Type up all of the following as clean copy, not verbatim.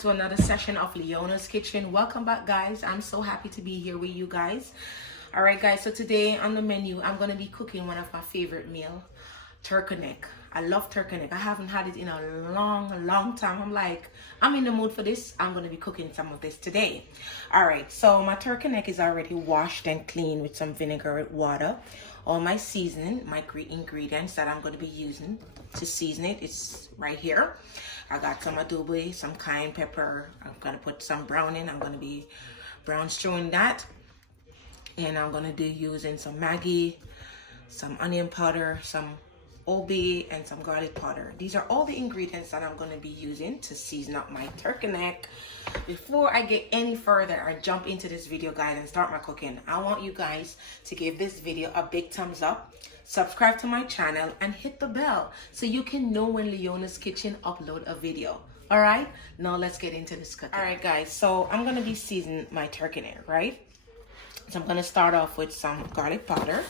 back to another session of Leona's Kitchen. Welcome back, guys. I'm so happy to be here with you guys. All right, guys, so today on the menu, I'm going to be cooking one of my favorite meal, turkey neck. I love turkey neck. I haven't had it in a long time. I'm in the mood for this. I'm going to be cooking some of this today. All right, so my turkey neck is already washed and cleaned with some vinegar with water. All my seasoning, my ingredients that I'm going to be using to season it, it's right here. I got some adobo, some cayenne pepper. I'm going to put some brown in. I'm going to be brown stewing that. And I'm going to be using some maggie, some onion powder, some OB, and some garlic powder. These are all the ingredients that I'm going to be using to season up my turkey neck. Before I get any further, I jump into this video, guys, and start my cooking. I want you guys to give this video a big thumbs up, subscribe to my channel, and hit the bell so you can know when Leona's Kitchen upload a video. All right, now let's get into this cooking. All right, guys, so I'm going to be seasoning my turkey neck, right? So I'm going to start off with some garlic powder.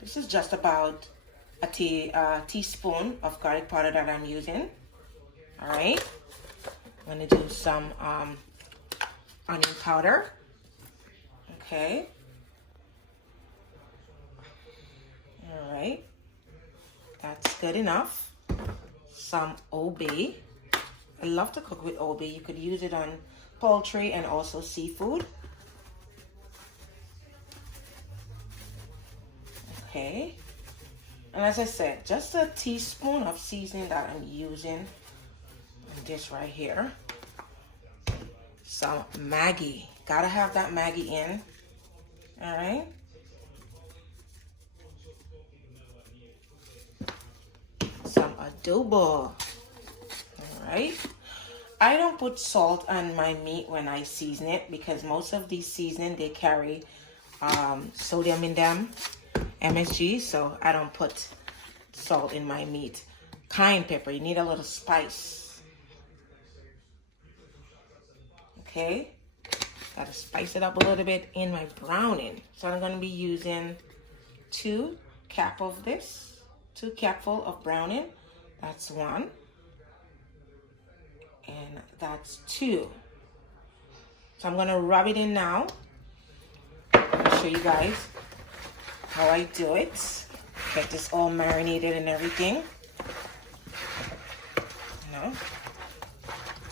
This is just about a teaspoon of garlic powder that I'm using. All right. I'm going to do some onion powder. Okay. All right. That's good enough. Some OB. I love to cook with OB. You could use it on poultry and also seafood. Okay, and as I said, just a teaspoon of seasoning that I'm using, and this right here, some Maggie, gotta have that Maggie in. All right, some adobo. All right, I don't put salt on my meat when I season it because most of these seasoning, they carry sodium in them, MSG, so I don't put salt in my meat. Cayenne pepper, you need a little spice. Okay, gotta spice it up a little bit in my browning. So I'm gonna be using 2 capfuls of browning. That's 1, and that's 2. So I'm gonna rub it in now. I'll show you guys how I do it. Get this all marinated and everything. You know,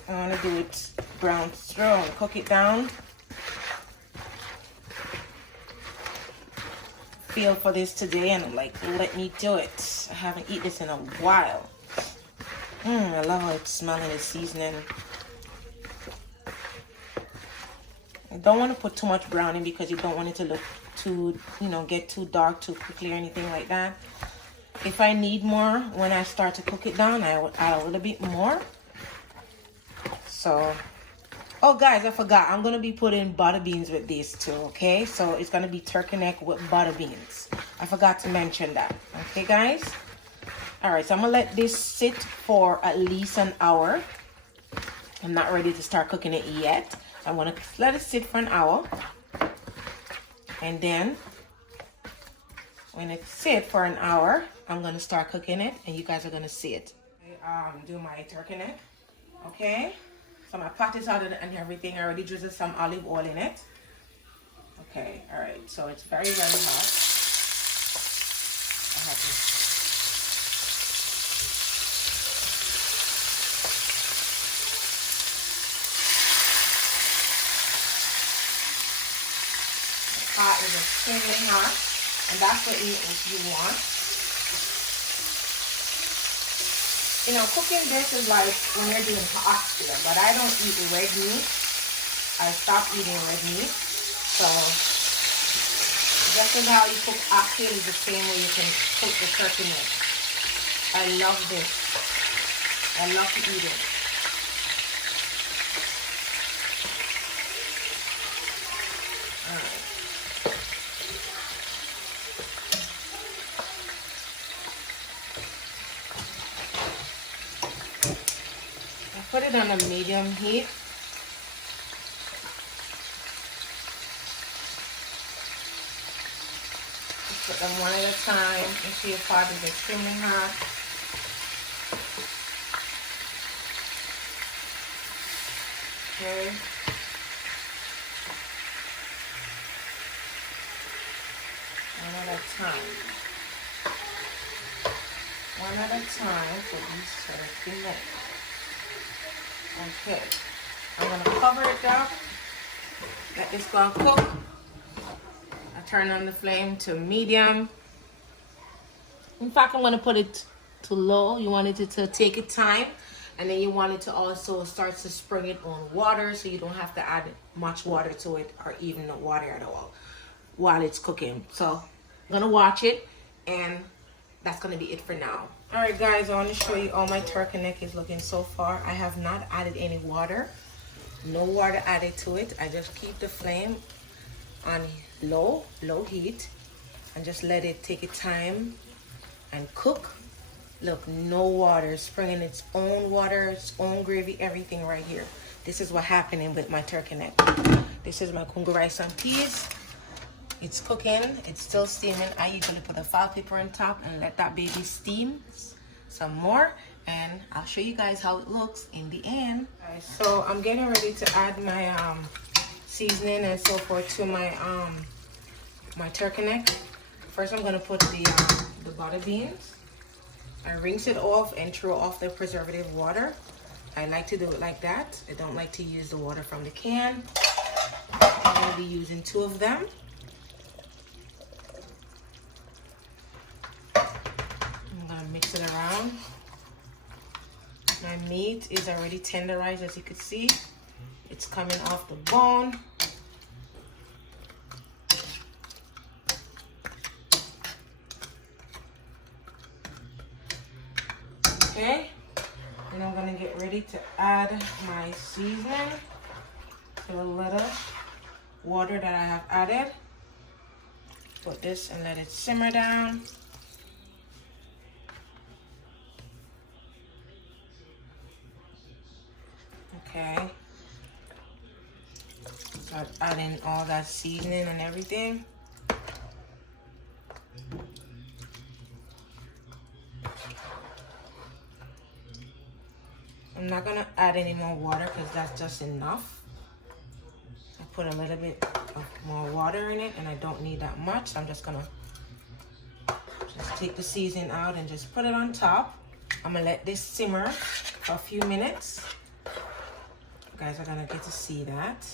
I want to do it brown through, cook it down. Feel for this today and let me do it. I haven't eaten this in a while. I love how it's smelling the seasoning. I don't want to put too much browning because you don't want it to look too, get too dark too quickly or anything like that. If I need more when I start to cook it down, I will add a little bit more. So, oh guys, I forgot, I'm gonna be putting butter beans with this too. Okay, so it's gonna be turkey neck with butter beans. I forgot to mention that. Okay, guys. All right, so I'm gonna let this sit for at least an hour. I'm not ready to start cooking it yet. I want to let it sit for an hour. And then when it sits for an hour, I'm going to start cooking it and you guys are going to see it. Do my turkey neck. Okay. So my pot is out and everything. I already drizzled some olive oil in it. Okay. All right. So it's very hot. I have to. Pot is extremely hot, and that's what you want. Cooking this is like when you're doing oxtail, but I don't eat red meat. I stopped eating red meat. So just as how you cook oxtail is the same way you can cook the turkey neck. I love this. I love to eat it. All right. Put it on a medium heat. Just put them one at a time. Make sure your pot is extremely hot. Okay. One at a time. One at a time for these turkey necks. Okay. I'm gonna cover it up. Let this go and cook. I turn on the flame to medium. In fact, I'm gonna put it to low. You want it to take its time, and then you want it to also start to spring its own water, so you don't have to add much water to it or even no water at all while it's cooking. So I'm gonna watch it, and that's gonna be it for now. All right, guys, I want to show you how my turkey neck is looking so far. I have not added any water. No water added to it. I just keep the flame on low heat and just let it take its time and cook. Look, no water, springing its own water, its own gravy, everything right here. This is what's happening with my turkey neck. This is my kungu rice and peas. It's cooking, it's still steaming. I usually put a foul paper on top and let that baby steam some more, and I'll show you guys how it looks in the end. Right, so I'm getting ready to add my seasoning and so forth to my my turkey neck. First, I'm gonna put the butter beans. I rinse it off and throw off the preservative water. I like to do it like that. I don't like to use the water from the can. I'm gonna be using 2 of them. I'm gonna mix it around. My meat is already tenderized, as you can see. It's coming off the bone. Okay, and I'm gonna get ready to add my seasoning to the little water that I have added. Put this and let it simmer down. Okay, start adding all that seasoning and everything. I'm not gonna add any more water because that's just enough. I put a little bit of more water in it and I don't need that much. So I'm just gonna take the seasoning out and just put it on top. I'm gonna let this simmer for a few minutes. You guys are gonna get to see that.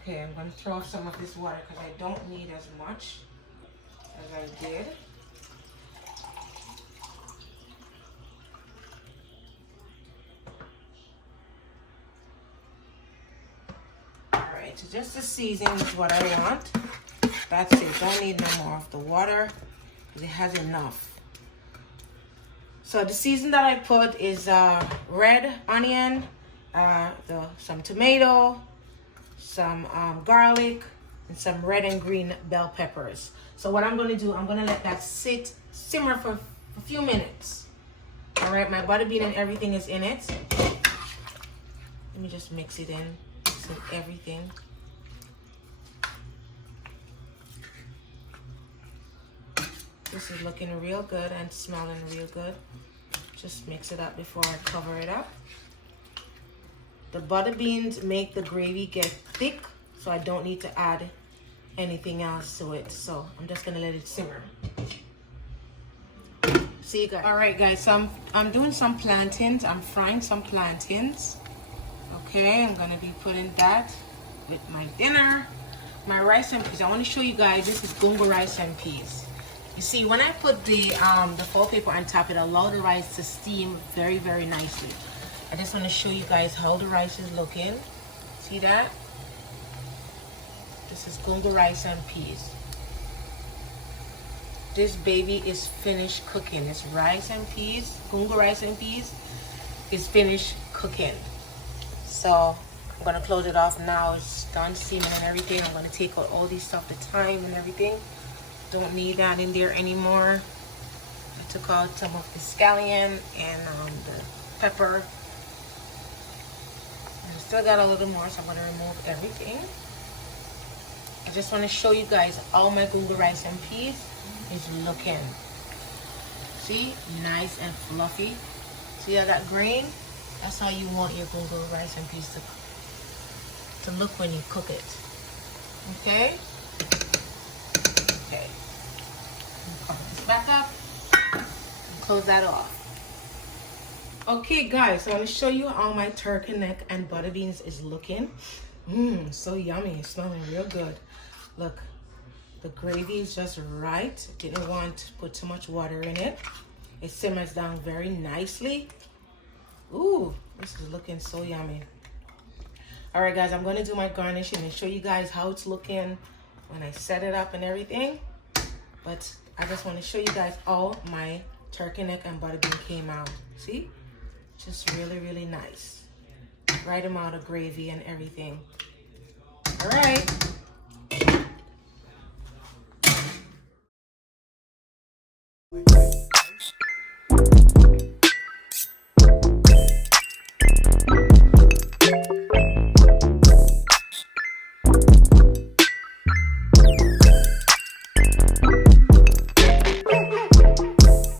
Okay, I'm gonna throw off some of this water because I don't need as much as I did. So just the seasoning is what I want. That's it. Don't need no more of the water because it has enough. So the season that I put is red onion, some tomato, some garlic, and some red and green bell peppers. So what I'm going to do, I'm going to let that simmer for a few minutes. All right, my butter bean and everything is in it. Let me just mix it in. Everything. This is looking real good and smelling real good. Just mix it up before I cover it up. The butter beans make the gravy get thick, so I don't need to add anything else to it. So I'm just gonna let it simmer. See you guys. All right, guys. So I'm doing some plantains. I'm frying some plantains. Okay, I'm gonna be putting that with my dinner. My rice and peas. I want to show you guys. This is gungo rice and peas. You see, when I put the foil paper on top, it allows the rice to steam very, very nicely. I just want to show you guys how the rice is looking. See that? This is gungo rice and peas. This baby is finished cooking. It's rice and peas. Gungo rice and peas is finished cooking. So I'm gonna close it off now. It's done steaming and everything. I'm gonna take out all these stuff, the thyme and everything. Don't need that in there anymore. I took out some of the scallion and the pepper. And I still got a little more, so I'm gonna remove everything. I just want to show you guys how my gungo rice and peas is looking. See, nice and fluffy. See all that green? That's how you want your bulgur rice and peas to look when you cook it. Okay? Okay. Cover this back up. And close that off. Okay guys, so I'm going to show you how my turkey neck and butter beans is looking. So yummy. It's smelling real good. Look, the gravy is just right. Didn't want to put too much water in it. It simmers down very nicely. Ooh, this is looking so yummy. All right guys, I'm going to do my garnishing and show you guys how it's looking when I set it up and everything. But I just want to show you guys how my turkey neck and butter bean came out. See? Just really, really nice. Right amount of gravy and everything. All right.